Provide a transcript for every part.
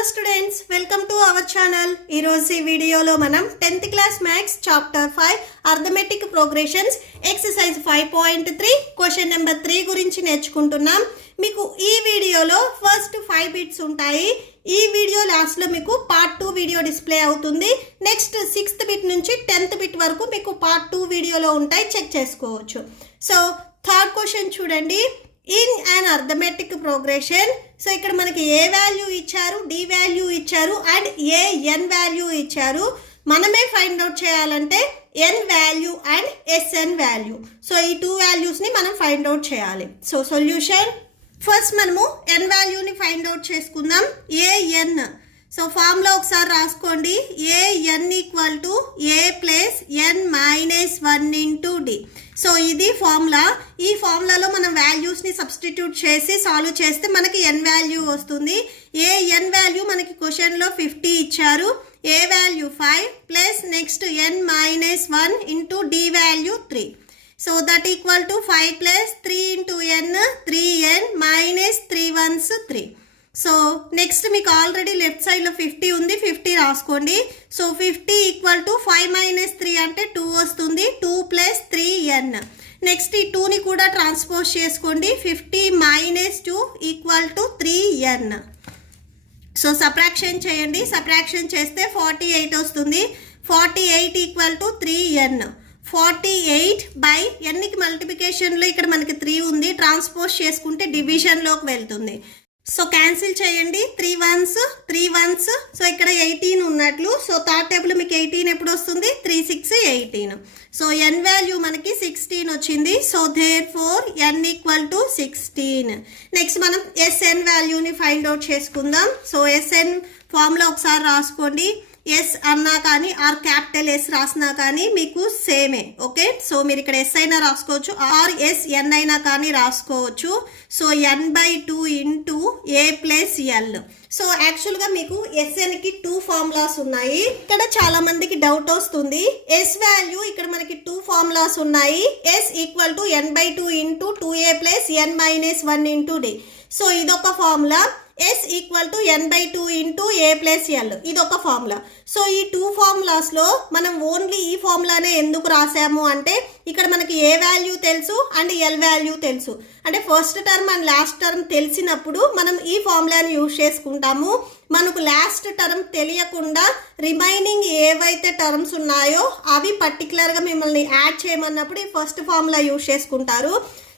Hello students, welcome to our channel. ఈరోజు ఈ వీడియోలో మనం 10th class maths chapter 5 arithmetic progressions exercise 5.3 question number 3 గురించి నేర్చుకుంటున్నాం. మీకు ఈ వీడియోలో ఫస్ట్ 5 బిట్స్ ఉంటాయి. ఈ వీడియో లాస్ట్లో మీకు పార్ట్ 2 వీడియో డిస్ప్లే అవుతుంది. నెక్స్ట్ 6th బిట్ నుంచి 10th బిట్ వరకు మీకు పార్ట్ 2 వీడియోలో ఉంటాయి, చెక్ చేసుకోవచ్చు. సో థర్డ్ క్వశ్చన్ చూడండి. In an arithmetic progression, so ఇక్కడ మనకి ఏ వాల్యూ ఇచ్చారు, డి వాల్యూ ఇచ్చారు అండ్ ఏ ఎన్ వాల్యూ ఇచ్చారు. మనమే ఫైండ్ అవుట్ చేయాలంటే N value and SN value. So ఈ 2 వాల్యూస్ని మనం ఫైండ్ అవుట్ చేయాలి. సో సొల్యూషన్, ఫస్ట్ మనము ఎన్ వాల్యూని ఫైండ్ అవుట్ చేసుకుందాం. ఏఎన్, సో ఫార్ములా ఒకసారి రాసుకోండి. AN equal to A plus N minus 1 into D. So ఇది ఫార్ములా. ఈ ఫార్ములాలో మనం వాల్యూస్ని సబ్స్టిట్యూట్ చేసి సాల్వ్ చేస్తే మనకి ఎన్ వాల్యూ వస్తుంది. ఏ ఎన్ వాల్యూ మనకి క్వశ్చన్లో 50 ఇచ్చారు. A value 5 plus next N minus 1 into D value 3. So that equal to 5 plus 3 into N 3n minus 3 1s 3. So next మీకు ఆల్రెడీ లెఫ్ట్ సైడ్లో 50 ఉంది, 50 రాసుకోండి. సో 50 ఈక్వల్ టు 5 మైనస్ 3 అంటే 2 వస్తుంది. 2 ప్లస్ 3n. నెక్స్ట్ ఈ 2ని కూడా ట్రాన్స్పోజ్ చేసుకోండి. 50 minus 2 equal to 3n. So subtraction చేయండి. సబ్ట్రాక్షన్ చేస్తే 48 వస్తుంది. 48 ఈక్వల్ టు 3n. 48 బై ఎన్కి మల్టిప్లికేషన్లో ఇక్కడ మనకి 3 ఉంది, ట్రాన్స్పోజ్ చేసుకుంటే డివిజన్లోకి వెళ్తుంది. సో క్యాన్సిల్ చేయండి. 3 1s. సో ఇక్కడ 18 ఉన్నట్లు. సో థర్డ్ టేబుల్ మీకు 18 ఎప్పుడు వస్తుంది? 3 6 18. సో ఎన్ వాల్యూ మనకి 16 వచ్చింది. So therefore N equal to 16. Next మనం ఎస్ఎన్ వాల్యూని ఫైండ్ అవుట్ చేసుకుందాం. సో ఎస్ఎన్ ఫార్ములా ఒకసారి రాసుకోండి. ఎస్ అన్నా కానీ ఆర్ క్యాపిటల్ ఎస్ రాసినా కానీ మీకు సేమే. ఓకే, సో మీరు ఇక్కడ ఎస్ అయినా రాసుకోవచ్చు, ఆర్ ఎస్ ఎన్ అయినా కానీ రాసుకోవచ్చు. So N by 2 into A plus L. So యాక్చువల్గా మీకు ఎస్ఎన్కి 2 ఫార్ములాస్ ఉన్నాయి. ఇక్కడ చాలా మందికి డౌట్ వస్తుంది. ఎస్ వాల్యూ ఇక్కడ మనకి 2 ఫార్ములాస్ ఉన్నాయి. S equal to N by 2 into 2a plus N minus 1 into D. So ఇదొక formula. S equal to N by 2 into A plus L, ఇదొక ఫార్ములా. సో ఈ 2 ఫార్ములాస్లో మనం ఓన్లీ ఈ ఫార్ములానే ఎందుకు రాసాము అంటే ఇక్కడ మనకి ఏ వాల్యూ తెలుసు అండ్ ఎల్ వాల్యూ తెలుసు. అంటే first term and last term తెలిసినప్పుడు మనం ఈ ఫార్ములాని యూజ్ చేసుకుంటాము. మనకు లాస్ట్ టర్మ్ తెలియకుండా రిమైనింగ్ ఏవైతే టర్మ్స్ ఉన్నాయో అవి పర్టికులర్గా మిమ్మల్ని యాడ్ చేయమన్నప్పుడు ఈ ఫస్ట్ ఫార్ములా యూజ్ చేసుకుంటారు.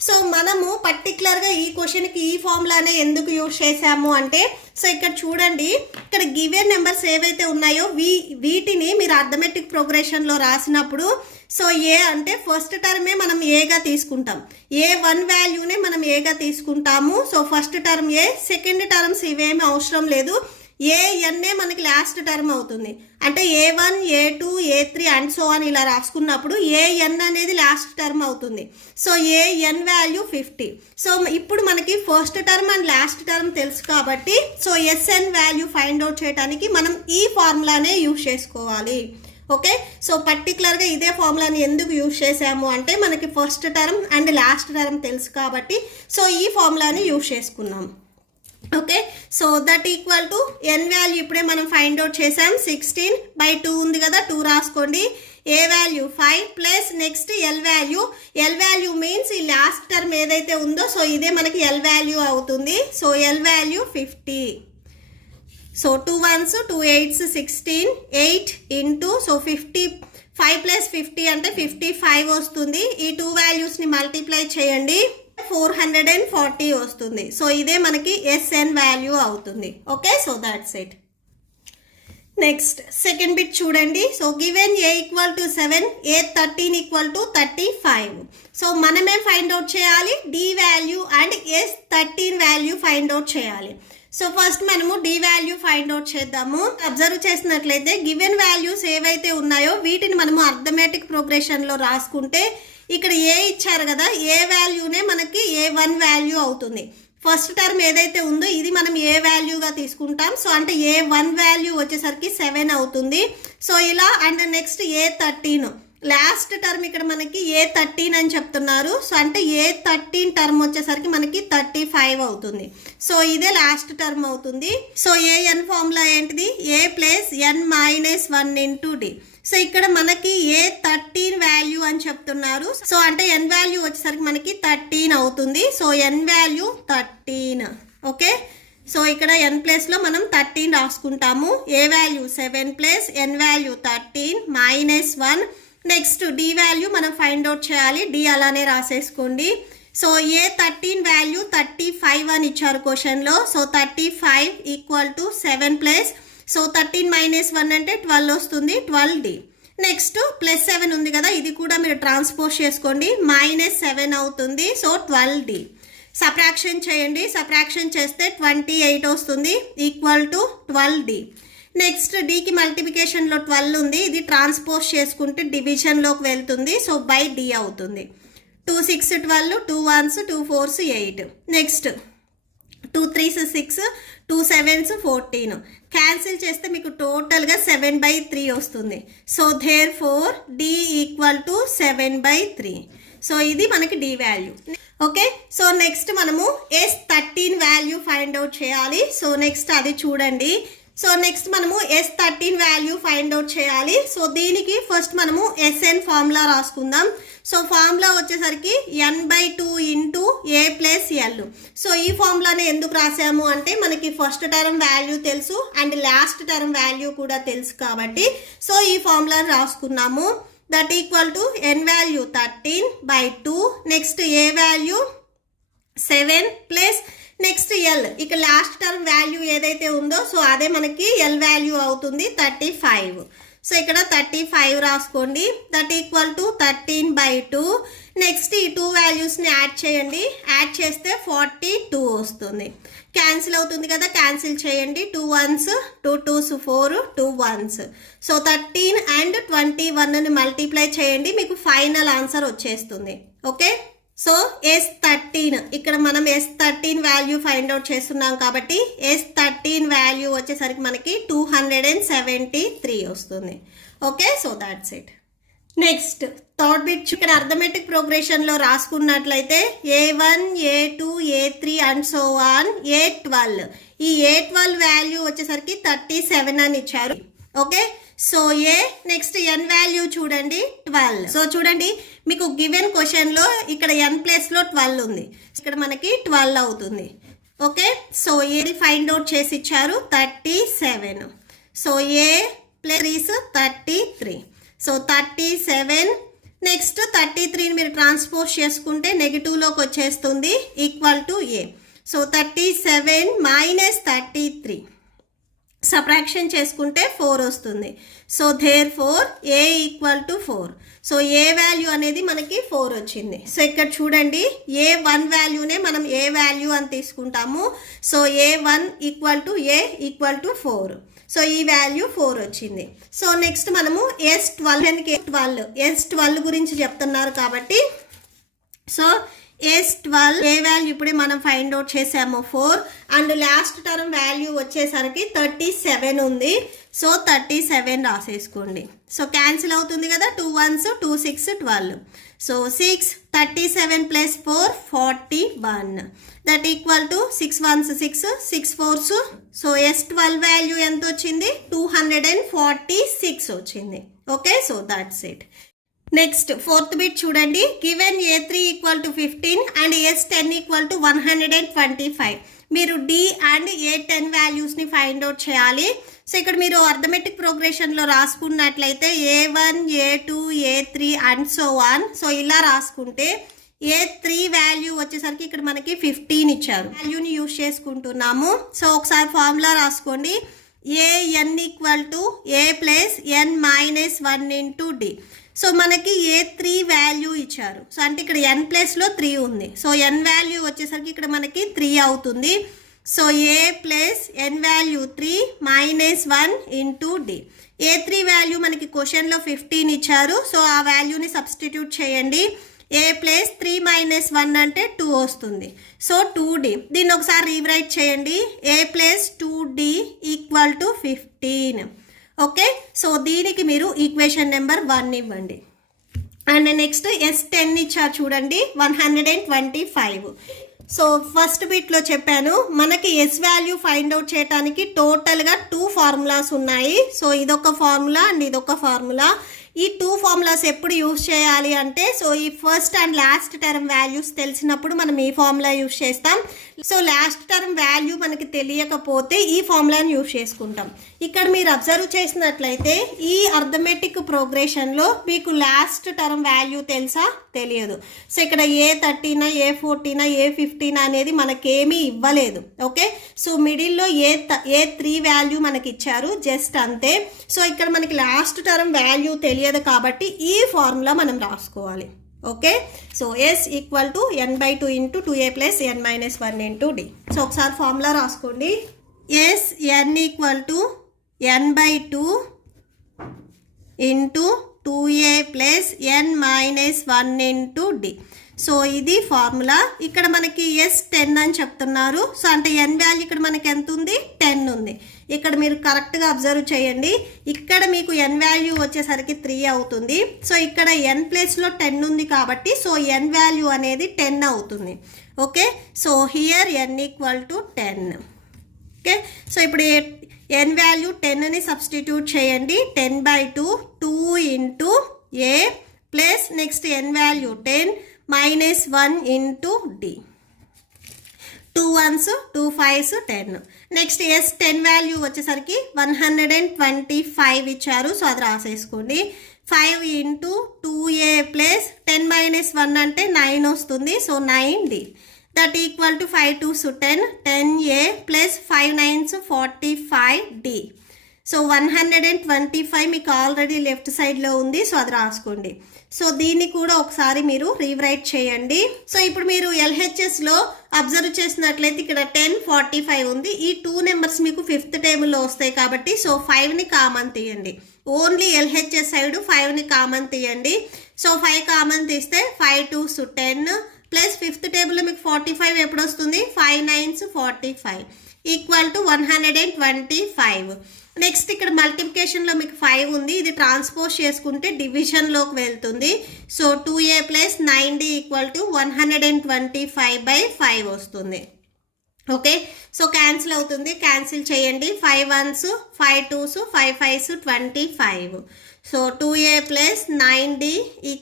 సో మనము పర్టికులర్గా ఈ క్వశ్చన్కి ఈ ఫార్ములానే ఎందుకు యూజ్ చేసాము అంటే, సో ఇక్కడ చూడండి, ఇక్కడ గివెన్ నెంబర్స్ ఏవైతే ఉన్నాయో వీటిని మీరు అర్థమెటిక్ ప్రోగ్రెషన్లో రాసినప్పుడు సో ఏ అంటే ఫస్ట్ టర్మే మనం ఏగా తీసుకుంటాం. A1 వాల్యూనే మనం ఏగా తీసుకుంటాము. సో ఫస్ట్ టర్మ్ ఏ, సెకండ్ టర్మ్స్ ఇవేమీ అవసరం లేదు. ఏఎన్ఏ మనకి లాస్ట్ టర్మ్ అవుతుంది. అంటే A1 A2 A3 and so అని ఇలా రాసుకున్నప్పుడు ఏఎన్ అనేది లాస్ట్ టర్మ్ అవుతుంది. So AN value 50. సో ఇప్పుడు మనకి first term and last term తెలుసు కాబట్టి so SN value find out చేయడానికి మనం ఈ ఫార్ములానే యూజ్ చేసుకోవాలి. ఓకే, సో పర్టికులర్గా ఇదే ఫార్ములాని ఎందుకు యూజ్ చేసాము అంటే మనకి first term and last term తెలుసు కాబట్టి సో ఈ ఫార్ములాని యూజ్ చేసుకున్నాం. Okay, so that equal to N value ఇప్పుడే మనం ఫైండ్ అవుట్ చేసాం. 16 బై 2 ఉంది కదా, 2 రాసుకోండి. A value 5 plus next L value. L value means ఈ లాస్ట్ టర్మ్ ఏదైతే ఉందో సో ఇదే మనకి ఎల్ వాల్యూ అవుతుంది. So L value 50. So 2 1s 2 8s 16 8 into so 50 5 plus 50 అంటే 55 వస్తుంది. ఈ 2 వాల్యూస్ని మల్టిప్లై చేయండి, 440 వస్తుంది. సో ఇదే మనకి ఎస్ఎన్ వాల్యూ అవుతుంది. Okay, so that's it. Next second bit చూడండి. So given A equal to 7, A 13 equal to 35. So మనమే ఫైండ్ అవుట్ చేయాలి D value and S 13 value find out చేయాలి. సో ఫస్ట్ మనము డి వాల్యూ ఫైండ్ అవుట్ చేద్దాము. Observe చేసినట్లయితే given values ఏవైతే ఉన్నాయో వీటిని మనము అర్థమెటిక్ ప్రోగ్రెషన్లో రాసుకుంటే ఇక్కడ ఏ ఇచ్చారు కదా, ఏ వాల్యూనే మనకి A1 వాల్యూ అవుతుంది. ఫస్ట్ టర్మ్ ఏదైతే ఉందో ఇది మనం ఏ వాల్యూగా తీసుకుంటాం. సో అంటే A1 వాల్యూ వచ్చేసరికి 7 అవుతుంది. సో ఇలా and next A13 last term ఇక్కడ మనకి A13 అని చెప్తున్నారు. సో అంటే A13 టర్మ్ వచ్చేసరికి మనకి 35 అవుతుంది. సో ఇదే లాస్ట్ టర్మ్ అవుతుంది. సో an ఫార్ములా ఏంటిది? A plus n minus 1 into d. So ఇక్కడ మనకి A13 వాల్యూ అని చెప్తున్నారు. సో అంటే n వాల్యూ వచ్చేసరికి మనకి 13 అవుతుంది. So n value 13. Okay, so ఇక్కడ n ప్లేస్లో మనం 13 రాసుకుంటాము. A value 7 plus n value 13 minus 1. Next D value మనం ఫైండ్ అవుట్ చేయాలి. డి అలానే రాసేసుకోండి. సో A13 వాల్యూ 35 అని ఇచ్చారు క్వశ్చన్లో. So 35 equal to 7 plus, so 13 minus 1 అంటే 12 వస్తుంది, 12D. నెక్స్ట్ ప్లస్ 7 ఉంది కదా, ఇది కూడా మీరు ట్రాన్స్పోజ్ చేసుకోండి, మైనస్ 7 అవుతుంది. So 12D. సబ్ట్రాక్షన్ చేయండి, సబ్ట్రాక్షన్ చేస్తే 28 వస్తుంది ఈక్వల్ టు 12D. నెక్స్ట్ డీకి మల్టిప్లికేషన్లో 12 ఉంది, ఇది ట్రాన్స్పోజ్ చేసుకుంటే డివిజన్లోకి వెళ్తుంది. సో బై డి అవుతుంది. 2 6 12, 2 1s 2 4s 8. Next 2 3s 6, 2 7s 14. Cancel చేస్తే మీకు టోటల్గా 7/3 వస్తుంది. So therefore D equal to 7/3. So ఇది మనకి D value. Okay, so next మనము S13 వాల్యూ ఫైండ్ అవుట్ చేయాలి. సో నెక్స్ట్ అది చూడండి. సో నెక్స్ట్ మనము S13 వాల్యూ ఫైండ్ అవుట్ చేయాలి. సో దీనికి ఫస్ట్ మనము SN ఫార్ములా రాసుకుందాం. సో ఫార్ములా వచ్చేసరికి n/2 into A plus L. So ఈ ఫార్ములాని ఎందుకు రాసాము అంటే మనకి ఫస్ట్ టర్మ్ వాల్యూ తెలుసు అండ్ లాస్ట్ టర్మ్ వాల్యూ కూడా తెలుసు కాబట్టి సో ఈ ఫార్ములాని రాసుకున్నాము. That equal to n value 13/2. Next A value 7 plus next L, ఇక లాస్ట్ టర్మ్ వాల్యూ ఏదైతే ఉందో సో అదే మనకి ఎల్ వాల్యూ అవుతుంది 35. సో ఇక్కడ 35 రాసుకోండి. That equal to 13/2. నెక్స్ట్ ఈ 2 వాల్యూస్ని యాడ్ చేయండి, యాడ్ చేస్తే 42 వస్తుంది. క్యాన్సిల్ అవుతుంది కదా, క్యాన్సిల్ చేయండి. 2 1s 2 2s 4, 2 1s. So 13 and 21ని multiply చేయండి, మీకు ఫైనల్ ఆన్సర్ వచ్చేస్తుంది. ఓకే, సో S13 ఇక్కడ మనం S13 వాల్యూ ఫైండ్ అవుట్ చేస్తున్నాం కాబట్టి S13 వాల్యూ వచ్చేసరికి మనకి 273 వస్తుంది. Okay, so that's it. Next third bit ఇక్కడ అర్థమెటిక్ ప్రోగ్రెషన్లో రాసుకున్నట్లయితే A1 A2 A3 and so on A12. ఈ A12 వాల్యూ వచ్చేసరికి 37 అని ఇచ్చారు. Okay, so A next n value చూడండి 12. సో చూడండి మీకు గివెన్ క్వశ్చన్లో ఇక్కడ n ప్లేస్లో 12 ఉంది, ఇక్కడ మనకి 12 అవుతుంది. ఓకే, సో ఏది ఫైండ్ అవుట్ చేసి ఇచ్చారు 37. So A plus 33. So 37 next 33ని మీరు ట్రాన్స్పోజ్ చేసుకుంటే నెగిటివ్లోకి వచ్చేస్తుంది equal to A. So 37 minus 33 subtraction చేసుకుంటే 4 వస్తుంది. So therefore A equal to 4. So A value అనేది మనకి 4 వచ్చింది. సో ఇక్కడ చూడండి A1 వాల్యూనే మనం ఏ వాల్యూ అని తీసుకుంటాము. So A1 equal to A equal to 4. So ఈ వాల్యూ 4 వచ్చింది. సో నెక్స్ట్ మనము S12 గురించి చెప్తున్నారు కాబట్టి సో S12 ఏ వాల్యూ ఇప్పుడే మనం ఫైండ్ అవుట్ చేసాము 4 అండ్ లాస్ట్ టర్మ్ వాల్యూ వచ్చేసరికి 37 ఉంది. సో 37 రాసేసుకోండి. సో క్యాన్సిల్ అవుతుంది కదా, 2 1s 2 6 12. So 6 37 plus 4 41. That equal to 6 1s 6 6 4s. So S12 value ఎంత వచ్చింది 246 వచ్చింది. Okay, so that's it. Next fourth bit చూడండి. Given A3 equal to 15 and S10 equal to 125. మీరు D and A10 వాల్యూస్ని find out చేయాలి. So ఇక్కడ మీరు arithmetic ప్రోగ్రెషన్లో రాసుకున్నట్లయితే A1 A2 A3 and so on. So ఇలా రాసుకుంటే A3 వాల్యూ వచ్చేసరికి ఇక్కడ మనకి 15 ఇచ్చారు, వాల్యూని యూజ్ చేసుకుంటున్నాము. సో ఒకసారి ఫార్ములా రాసుకోండి. an equal to A plus n minus 1 into D. So మనకి A3 వాల్యూ ఇచ్చారు. సో అంటే ఇక్కడ n ప్లేస్లో 3 ఉంది. సో n వాల్యూ వచ్చేసరికి ఇక్కడ మనకి 3 అవుతుంది. So A plus n value 3 minus 1 into D. A3 value మనకి క్వశ్చన్లో 15 ఇచ్చారు. సో ఆ వాల్యూని సబ్స్టిట్యూట్ చేయండి. A ప్లస్ 3 మైనస్ 1 అంటే 2 వస్తుంది. So 2D. దీన్ని ఒకసారి రీరైట్ చేయండి. A plus 2D equal to 15. Okay, so దీనికి మీరు ఈక్వేషన్ నెంబర్ 1 ఇవ్వండి. అండ్ నెక్స్ట్ S10 ఇచ్చారు చూడండి 125. సో ఫస్ట్ బిట్లో చెప్పాను మనకి ఎస్ వాల్యూ ఫైండ్ అవుట్ చేయడానికి టోటల్గా 2 ఫార్ములాస్ ఉన్నాయి. సో ఇదొక ఫార్ములా అండ్ ఇదొక ఫార్ములా. ఈ 2 ఫార్ములాస్ ఎప్పుడు యూజ్ చేయాలి అంటే, సో ఈ first and last term values తెలిసినప్పుడు మనం ఈ ఫార్ములా యూజ్ చేస్తాం. సో లాస్ట్ టర్మ్ వాల్యూ మనకి తెలియకపోతే ఈ ఫార్ములాని యూజ్ చేసుకుంటాం. ఇక్కడ మీరు అబ్జర్వ్ చేసినట్లయితే ఈ అర్థమెటిక్ ప్రోగ్రెషన్లో మీకు లాస్ట్ టర్మ్ వాల్యూ తెలుసా? తెలియదు. సో ఇక్కడ A13 A14 A15 అనేది మనకేమీ ఇవ్వలేదు. ఓకే, సో మిడిల్లో A3 వాల్యూ మనకి ఇచ్చారు, జస్ట్ అంతే. సో ఇక్కడ మనకి లాస్ట్ టర్మ్ వాల్యూ తెలియదు కాబట్టి ఈ ఫార్ములా మనం రాసుకోవాలి. Okay, so S = n/2 × 2a + n - 1 × d. So ఒకసారి ఫార్ములా రాసుకోండి. S n = n/2 × 2a + n - 1 × d. So ఇది ఫార్ములా. ఇక్కడ మనకి S10 అని చెప్తున్నారు. సో అంటే n వాల్యూ ఇక్కడ మనకి ఎంత ఉంది? 10 ఉంది. ఇక్కడ మీరు కరెక్ట్గా అబ్జర్వ్ చేయండి. ఇక్కడ మీకు n వాల్యూ వచ్చేసరికి 3 అవుతుంది. సో ఇక్కడ n ప్లేస్లో 10 ఉంది కాబట్టి సో n వాల్యూ అనేది 10 అవుతుంది. Okay, so here n = 10. Okay, so ఇప్పుడు n వాల్యూ 10ని సబ్స్టిట్యూట్ చేయండి. 10/2 2 × a plus next n value 10 - 1 × d. 2 1s 2 5s 10. Next S10 value వచ్చేసరికి 125 ఇచ్చారు. సో అది రాసేసుకోండి. 5 × 2a + 10 - 1 అంటే 9 వస్తుంది. So 9d. That equal to 5 2s 10 10a + 5 9s 45d. So 125 మీకు already left సైడ్లో ఉంది. సో అది రాసుకోండి. సో దీన్ని కూడా ఒకసారి మీరు రీరైట్ చేయండి. సో ఇప్పుడు మీరు LHSలో అబ్జర్వ్ చేసినట్లయితే ఇక్కడ 10 45 ఉంది. ఈ 2 నెంబర్స్ మీకు 5th టేబుల్లో వస్తాయి కాబట్టి సో 5ని కామన్ తీయండి. ఓన్లీ LHS సైడ్ 5ని కామన్ తీయండి. సో 5 కామన్ తీస్తే 5 2s 10 ప్లస్ 5th టేబుల్లో మీకు 45 ఎప్పుడు వస్తుంది? 5 9s 45 = 125. నెక్స్ట్ ఇక్కడ మల్టిప్లికేషన్లో మీకు 5 ఉంది. ఇది ట్రాన్స్పోజ్ చేసుకుంటే డివిజన్లోకి వెళ్తుంది. సో 2a + 9d = 125/5 వస్తుంది. ఓకే, సో క్యాన్సిల్ అవుతుంది. క్యాన్సిల్ చేయండి. 5 1s 5 2s 5 5s 25. So 2a + 9d =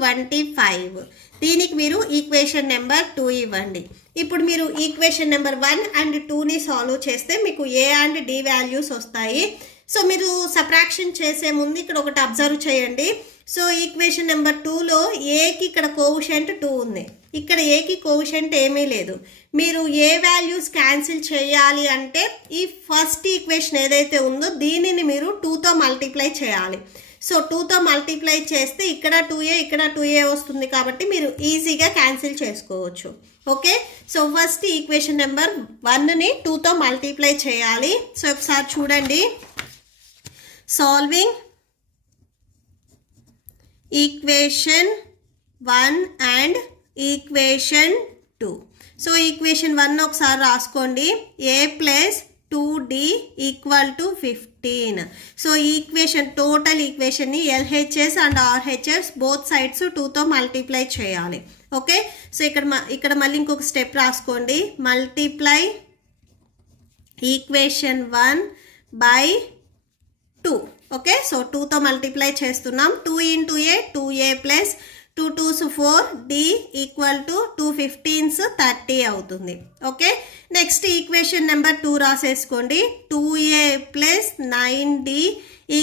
25. దీనికి మీరు ఈక్వేషన్ నెంబర్ 2 ఇవ్వండి. ఇప్పుడు మీరు ఈక్వేషన్ నెంబర్ 1 అండ్ 2ని సాల్వ్ చేస్తే మీకు a అండ్ d వాల్యూస్ వస్తాయి. సో మీరు సబ్ట్రాక్షన్ చేసే ముందు ఇక్కడ ఒకటి అబ్జర్వ్ చేయండి. సో ఈక్వేషన్ నెంబర్ 2లో ఏకి ఇక్కడ కోఎఫిషియంట్ 2 ఉంది. ఇక్కడ ఏకి కోఎఫిషియంట్ ఏమీ లేదు. మీరు ఏ వాల్యూస్ క్యాన్సిల్ చేయాలి అంటే ఈ ఫస్ట్ ఈక్వేషన్ ఏదైతే ఉందో దీనిని మీరు 2తో మల్టిప్లై చేయాలి. సో 2తో మల్టిప్లై చేస్తే ఇక్కడ 2a ఇక్కడ 2a వస్తుంది కాబట్టి మీరు ఈజీగా క్యాన్సిల్ చేసుకోవచ్చు. Okay, so first equation number 1ని 2తో మల్టిప్లై చేయాలి. సో ఒకసారి చూడండి. Solving equation 1 and equation 2. So equation 1 ఒకసారి రాసుకోండి. a + 2d = 15. So equation total ఈక్వేషన్ని LHS and RHS both sides 2తో మల్టిప్లై చేయాలి. ఓకే, సో ఇక్కడ మళ్ళీ ఇంకొక స్టెప్ రాసుకోండి. Multiply equation 1/2. ఓకే, సో 2తో మల్టిప్లై చేస్తున్నాం. 2 × a 2a + 2 2s 4 d = 2 15s 30 అవుతుంది. Okay, next equation number 2 రాసేసుకోండి. 2a + 9d =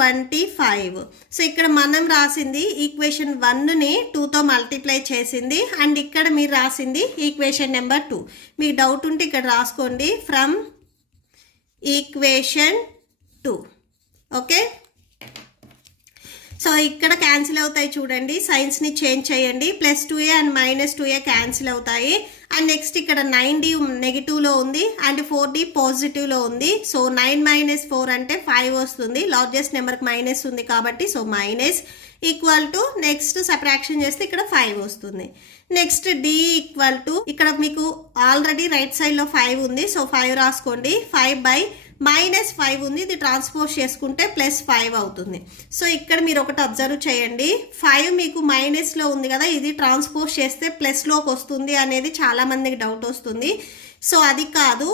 25. So ఇక్కడ మనం రాసింది ఈక్వేషన్ 1ని 2తో మల్టిప్లై చేసింది అండ్ ఇక్కడ మీరు రాసింది ఈక్వేషన్ నెంబర్ 2. మీకు డౌట్ ఉంటే ఇక్కడ రాసుకోండి. From equation 2. ఓకే, సో ఇక్కడ క్యాన్సిల్ అవుతాయి చూడండి. సైన్స్ని చేంజ్ చేయండి. +2a అండ్ -2a క్యాన్సిల్ అవుతాయి. అండ్ నెక్స్ట్ ఇక్కడ 9d నెగిటివ్లో ఉంది అండ్ 4d పాజిటివ్లో ఉంది. సో 9 - 4 అంటే 5 వస్తుంది. లార్జెస్ట్ నెంబర్కి మైనస్ ఉంది కాబట్టి so minus. Equal to next subtraction చేస్తే ఇక్కడ 5 వస్తుంది. నెక్స్ట్ d ఈక్వల్ టు ఇక్కడ మీకు ఆల్రెడీ రైట్ సైడ్లో 5 ఉంది, సో 5 రాసుకోండి. 5/-5 ఉంది, ఇది ట్రాన్స్పోజ్ చేసుకుంటే +5 అవుతుంది. సో ఇక్కడ మీరు ఒకటి అబ్జర్వ్ చేయండి, 5 మీకు మైనస్లో ఉంది కదా, ఇది ట్రాన్స్పోజ్ చేస్తే ప్లస్లోకి వస్తుంది అనేది చాలామందికి డౌట్ వస్తుంది. సో అది కాదు,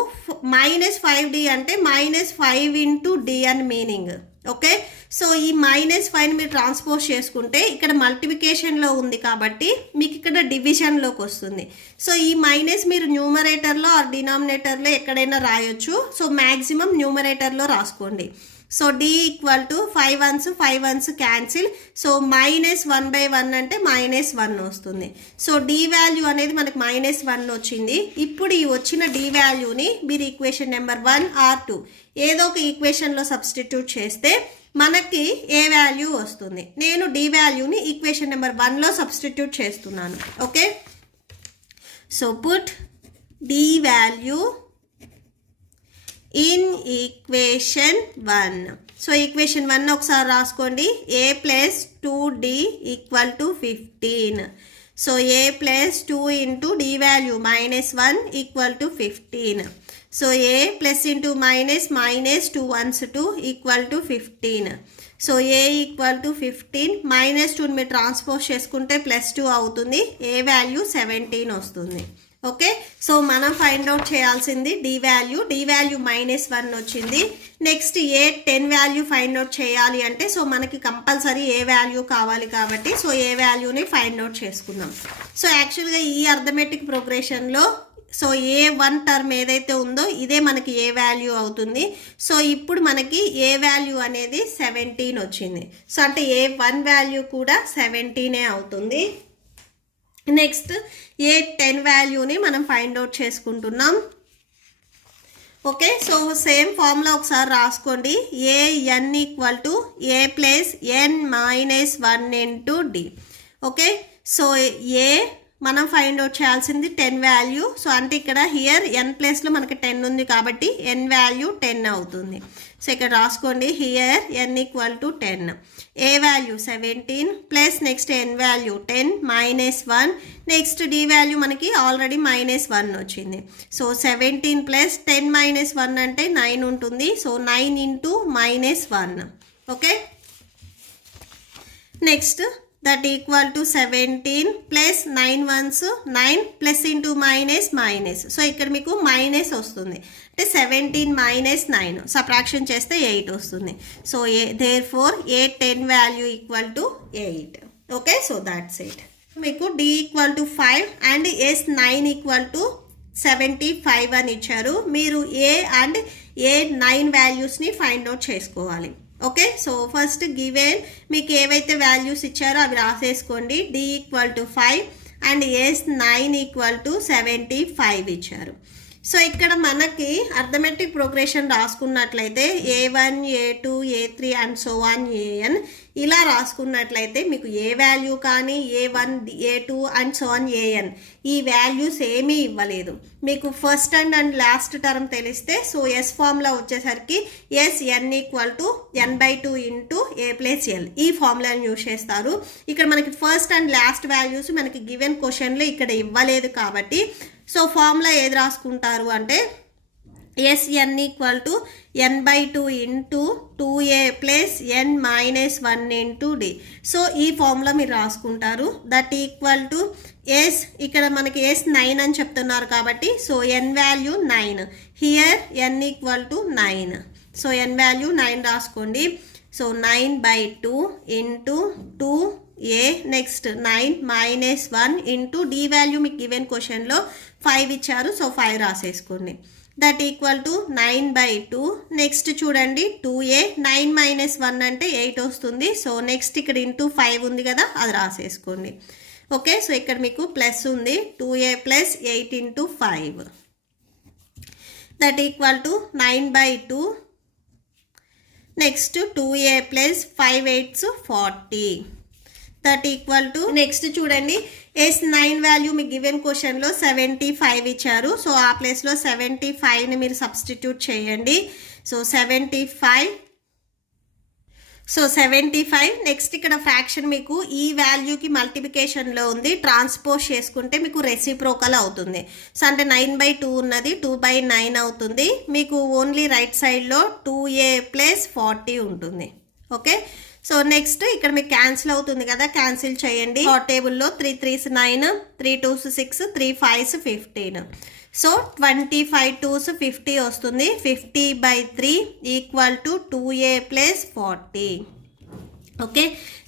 -5d అంటే -5 × d అని మీనింగ్. ఓకే, సో ఈ -5ని మీరు ట్రాన్స్పోజ్ చేసుకుంటే ఇక్కడ మల్టిప్లికేషన్లో ఉంది కాబట్టి మీకు ఇక్కడ డివిజన్లోకి వస్తుంది. సో ఈ మైనస్ మీరు న్యూమరేటర్లో ఆర్ డినామినేటర్లో ఎక్కడైనా రాయొచ్చు. సో మ్యాక్సిమం న్యూమరేటర్లో రాసుకోండి. So d equal to 5 1s cancel. So -1/1 అంటే -1 వస్తుంది. సో d వాల్యూ అనేది మనకు -1 వచ్చింది. ఇప్పుడు ఈ వచ్చిన d వాల్యూని మీరు ఈక్వేషన్ నెంబర్ 1 ఆర్ 2 ఏదో ఒక ఈక్వేషన్లో సబ్స్టిట్యూట్ చేస్తే మనకి ఏ వాల్యూ వస్తుంది. నేను d వాల్యూని ఈక్వేషన్ నెంబర్ 1లో సబ్స్టిట్యూట్ చేస్తున్నాను. Okay, so put d value in equation 1. So equation 1 ఒకసారి రాసుకోండి. a + 2d = 15. So a + 2 × d value -1 = 15. So a + × -2 1s 2 = 15. So a = 15. -2 మీరు ట్రాన్స్పోజ్ చేసుకుంటే +2 అవుతుంది. a వాల్యూ 17 వస్తుంది. ఓకే, సో మనం ఫైండ్ అవుట్ చేయాల్సింది d వాల్యూ -1 వచ్చింది. Next a 10 value find out చేయాలి అంటే సో మనకి కంపల్సరీ ఏ వాల్యూ కావాలి కాబట్టి సో ఏ వాల్యూని ఫైండ్ అవుట్ చేసుకుందాం. సో యాక్చువల్గా ఈ అర్థమెటిక్ ప్రోగ్రెషన్లో సో A1 టర్మ్ ఏదైతే ఉందో ఇదే మనకి ఏ వాల్యూ అవుతుంది. సో ఇప్పుడు మనకి ఏ వాల్యూ అనేది 17 వచ్చింది. సో అంటే A1 వాల్యూ కూడా 17 అవుతుంది. నెక్స్ట్ A10 వాల్యూని మనం ఫైండ్ అవుట్ చేసుకుంటున్నాం. ఓకే, సో సేమ్ ఫార్ములా ఒకసారి రాసుకోండి. an = a + n - 1 × d. Okay, so a మనం ఫైండ్ అవుట్ చేయాల్సింది 10 వాల్యూ. సో అంటే ఇక్కడ హియర్ n ప్లేస్లో మనకి 10 ఉంది కాబట్టి n వాల్యూ 10 అవుతుంది. సో ఇక్కడ రాసుకోండి, here n = 10. a value 17 plus next n value 10 -1. Next d value మనకి ఆల్రెడీ -1 వచ్చింది. సో 17 + 10 - 1 అంటే 9 ఉంటుంది. So 9 × -1. Okay, next that equal to 17 plus 9 1s 9 plus into minus. So ఇక్కడ మీకు మైనస్ వస్తుంది అంటే 17 - 9 సబ్ట్రాక్షన్ చేస్తే 8 వస్తుంది. So therefore A10 value = 8. Okay, so that's it. మీకు D = 5 అండ్ S9 = 75 అని ఇచ్చారు. మీరు A అండ్ A9 వాల్యూస్ని ఫైండ్ అవుట్ చేసుకోవాలి. ఓకే, సో ఫస్ట్ గివెన్ మీకు ఏవైతే వాల్యూస్ ఇచ్చారో అవి రాసేసుకోండి. D = 5 అండ్ S9 = 75 ఇచ్చారు. సో ఇక్కడ మనకి అర్థమెటిక్ ప్రోగ్రెషన్ రాసుకున్నట్లయితే A1 A2 A3 and so on AN ఇలా రాసుకున్నట్లయితే మీకు ఏ వాల్యూ కానీ A1 A2 and so on AN ఈ వాల్యూస్ ఏమీ ఇవ్వలేదు. మీకు ఫస్ట్ అండ్ లాస్ట్ టర్మ్ తెలిస్తే సో S ఫార్ములా వచ్చేసరికి SN = n/2 × A + L ఈ ఫార్ములాని యూజ్ చేస్తారు. ఇక్కడ మనకి ఫస్ట్ అండ్ లాస్ట్ వాల్యూస్ మనకి గివెన్ క్వశ్చన్లో ఇక్కడ ఇవ్వలేదు కాబట్టి సో ఫార్ములా ఏది రాసుకుంటారు అంటే SN = n/2 × 2A + n - 1 × D. So ఈ ఫార్ములా మీరు రాసుకుంటారు. దట్ ఈక్వల్ టు S ఇక్కడ మనకి S9 అని చెప్తున్నారు కాబట్టి so n value 9. Here n = 9. So n value 9 రాసుకోండి. So 9/2 × 2A next 9 - 1 × D value మీకు గివెన్ క్వశ్చన్లో 5 ఇచ్చారు. సో 5 రాసేసుకోండి. That equal to 9/2. నెక్స్ట్ చూడండి 2A 9 - 1 అంటే 8 వస్తుంది. సో నెక్స్ట్ ఇక్కడ × 5 ఉంది కదా అది రాసేసుకోండి. ఓకే, సో ఇక్కడ మీకు ప్లస్ ఉంది 2A + 8 × 5. That equal to 9/2. Next 2A + 5 8s 40. That equal to next చూడండి S9 వాల్యూ మీకు గివెన్ క్వశ్చన్లో 75 ఇచ్చారు. సో ఆ ప్లేస్లో 75ని మీరు సబ్స్టిట్యూట్ చేయండి. So 75 so 75. నెక్స్ట్ ఇక్కడ ఫ్రాక్షన్ మీకు ఈ వాల్యూకి మల్టిప్లికేషన్లో ఉంది, ట్రాన్స్పోజ్ చేసుకుంటే మీకు రెసిప్రోకల్ అవుతుంది. సో అంటే 9/2 ఉన్నది 2/9 అవుతుంది. మీకు ఓన్లీ రైట్ సైడ్లో 2a + 40 ఉంటుంది. ఓకే, సో నెక్స్ట్ ఇక్కడ మీకు క్యాన్సిల్ అవుతుంది కదా, క్యాన్సిల్ చేయండి. టేబుల్లో 3 3s 9, 3 2s 6, 3 5s 15. So 25 2s 50 వస్తుంది. 50/3 = 2a + 40. ఓకే,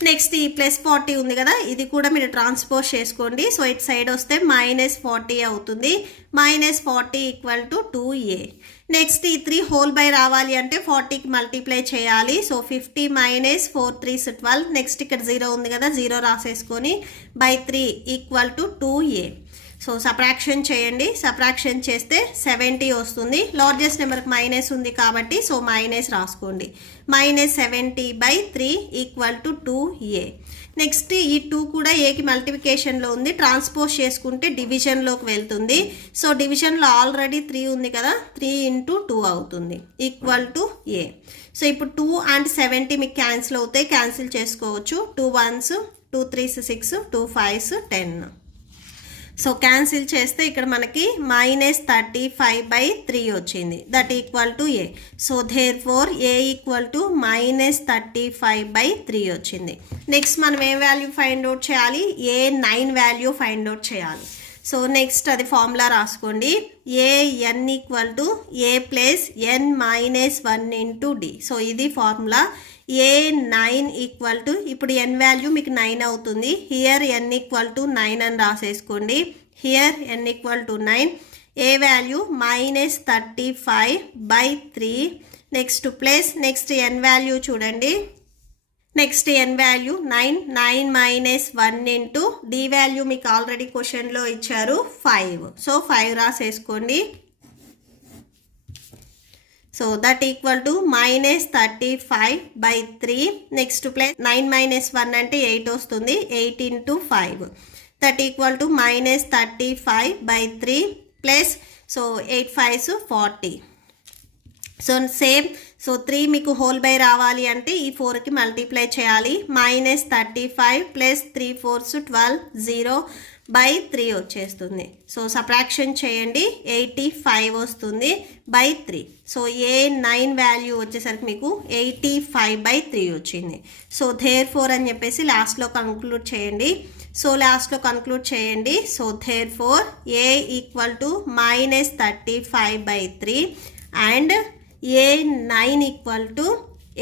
నెక్స్ట్ ఈ +40 ఉంది కదా, ఇది కూడా మీరు ట్రాన్స్పోజ్ చేసుకోండి. సో ఇటు సైడ్ వస్తే -40 అవుతుంది. -40 = 2a. నెక్స్ట్ ఈ 3 హోల్ బై రావాలి అంటే 40కి మల్టిప్లై చేయాలి. So 50 - 4 3s 12. నెక్స్ట్ ఇక్కడ 0 ఉంది కదా, 0 రాసేసుకొని /3 = 2a. సో సబ్ట్రాక్షన్ చేయండి. సబ్ట్రాక్షన్ చేస్తే 70 వస్తుంది. లార్జెస్ట్ నెంబర్కి మైనస్ ఉంది కాబట్టి సో మైనస్ రాసుకోండి. -70/3 = 2a. నెక్స్ట్ ఈ 2 కూడా ఏకి మల్టిప్లికేషన్లో ఉంది, ట్రాన్స్పోజ్ చేసుకుంటే డివిజన్లోకి వెళ్తుంది. సో డివిజన్లో ఆల్రెడీ 3 ఉంది కదా, 3 × 2 అవుతుంది = a. సో ఇప్పుడు 2 and 70 మీకు క్యాన్సిల్ అవుతాయి, క్యాన్సిల్ చేసుకోవచ్చు. 2 1s 2 3s 6, 2 5s 10. So cancel చేస్తే ఇక్కడ మనకి -35/3 వచ్చింది. That = a. So therefore a = -35/3 వచ్చింది. నెక్స్ట్ మనం ఏ వాల్యూ ఫైండ్ అవుట్ చేయాలి? a9 వాల్యూ ఫైండ్ అవుట్ చేయాలి. సో నెక్స్ట్ అది ఫార్ములా రాసుకోండి. an = a + n - 1 × d. So ఇది ఫార్ములా. a9 = ఇప్పుడు n వాల్యూ మీకు 9 అవుతుంది. హియర్ n = 9 అని రాసేసుకోండి. Here n = 9. a value -35/3. Next plus next n value చూడండి. Next n value 9 9 - 1 × d value మీకు ఆల్రెడీ క్వశ్చన్లో ఇచ్చారు 5. సో 5 రాసేసుకోండి. So that = -35/3. నెక్స్ట్ ప్లస్ 9 - 1 అంటే 8 వస్తుంది. 8 × 5 that = -35/3 plus so 8 5s 40. So same. So 3 మీకు హోల్ బై రావాలి అంటే ఈ 4కి మల్టిప్లై చేయాలి. -35 + 3 4s 12 0/3 వచ్చేస్తుంది. సో సబ్ట్రాక్షన్ చేయండి. 85 వస్తుంది /3. సో a9 వాల్యూ వచ్చేసరికి మీకు 85/3 వచ్చింది. సో therefore అని చెప్పేసి లాస్ట్లో కంక్లూడ్ చేయండి. సో లాస్ట్లో కంక్లూడ్ చేయండి. So therefore a = -35/3 and a9 =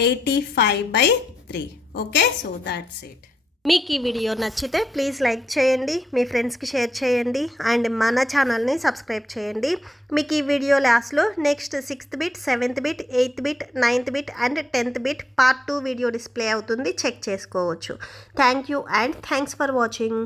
85/3. Okay, so that's it. మీకు ఈ వీడియో నచ్చితే ప్లీజ్ లైక్ చేయండి, మీ ఫ్రెండ్స్కి షేర్ చేయండి అండ్ మన ఛానల్ని సబ్స్క్రైబ్ చేయండి. మీకు ఈ వీడియో లాస్ట్లో next 6th bit, 7th bit, 8th bit, 9th bit and 10th bit part 2 video display అవుతుంది, చెక్ చేసుకోవచ్చు. Thank you and thanks for watching.